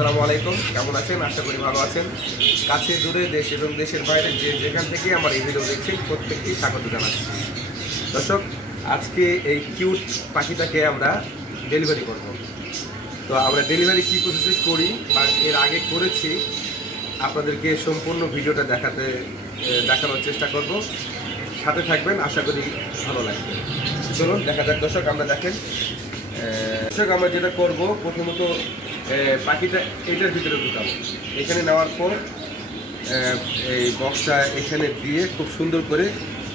আসসালামু আলাইকুম, কেমন আছেন? আশা করি ভালো আছেন। কাছে দূরে দেশ এবং দেশের বাইরে যেখান থেকে আমার এই ভিডিও দেখছেন প্রত্যেককেই স্বাগত জানাচ্ছি। দর্শক, আজকে এই কিউট পাখিটাকে আমরা ডেলিভারি করব। তো আমরা ডেলিভারি কী প্রসেসে করি বা এর আগে করেছি আপনাদেরকে সম্পূর্ণ ভিডিওটা দেখানোর চেষ্টা করব। সাথে থাকবেন, আশা করি ভালো লাগবে। চলুন দেখা যাক দর্শক। আমরা দেখেন দর্শক, আমরা যেটা করব প্রথমত পাখিটা এটার ভিতরে ঢুকাবো। এখানে নেওয়ার পর এই বক্সটা এখানে দিয়ে খুব সুন্দর করে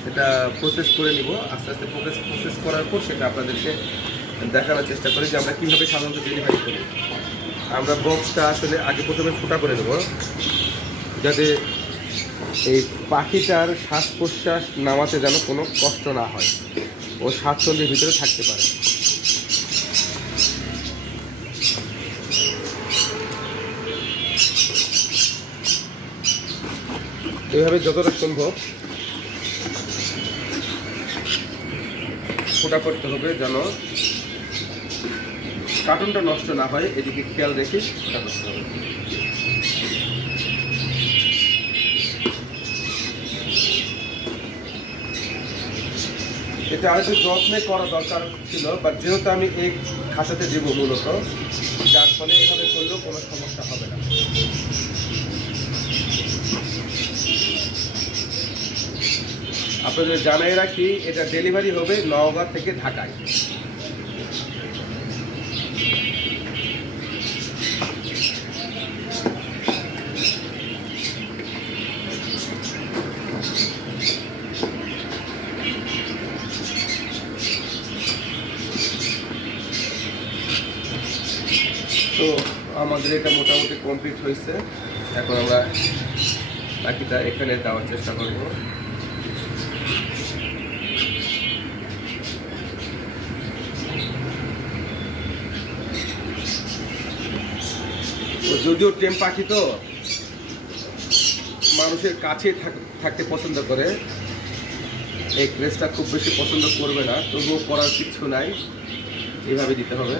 এটা প্রসেস করে নিব। আস্তে আস্তে প্রসেস করার পর সেটা আপনাদেরকে দেখানোর চেষ্টা করি যে আমরা কীভাবে সাধারণত ডেলিভারি করি। আমরা বক্সটা আসলে আগে প্রথমে ফুটা করে দেবো, যাতে এই পাখিটার শ্বাস প্রশ্বাস নামাতে যেন কোনো কষ্ট না হয়, ও স্বাচ্ছন্দ্যের ভিতরে থাকতে পারে। এইভাবে যতটা সম্ভব ফোটা করতে হবে, যেন কার্টুনটা নষ্ট না হয়, এদিকে খেয়াল রেখে ফোটা করতে হবে। এটা আরেকটু যত্নে করা দরকার ছিল, বা যেহেতু আমি এই খাঁচাতে দেবো মূলত, যার ফলে এভাবে করলেও কোনো সমস্যা হবে না। আপনাদের জানাই রাখি, এটা ডেলিভারি হবে নওগাঁ থেকে ঢাকায়। তো আমাদের এটা মোটামুটি কমপ্লিট হয়েছে। এখন আমরা বাকিটা এখানে দেওয়ার চেষ্টা করব। যদিও টেম পাখি তো মানুষের কাছে থাকতে পছন্দ করে, এই ক্রেজটা খুব বেশি পছন্দ করবে না, তবুও করার কিছু নাই, এইভাবে দিতে হবে।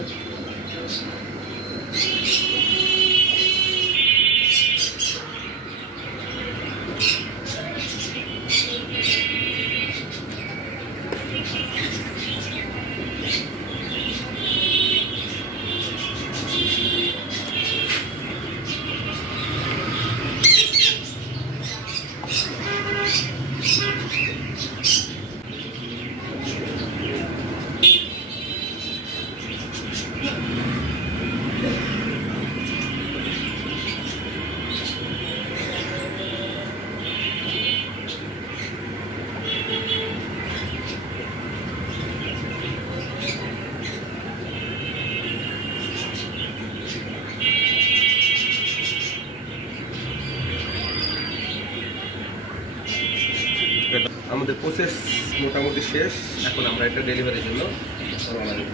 আমাদের প্রসেস মোটামুটি শেষ। এখন আমরা এটা ডেলিভারির জন্য রওনা দেব।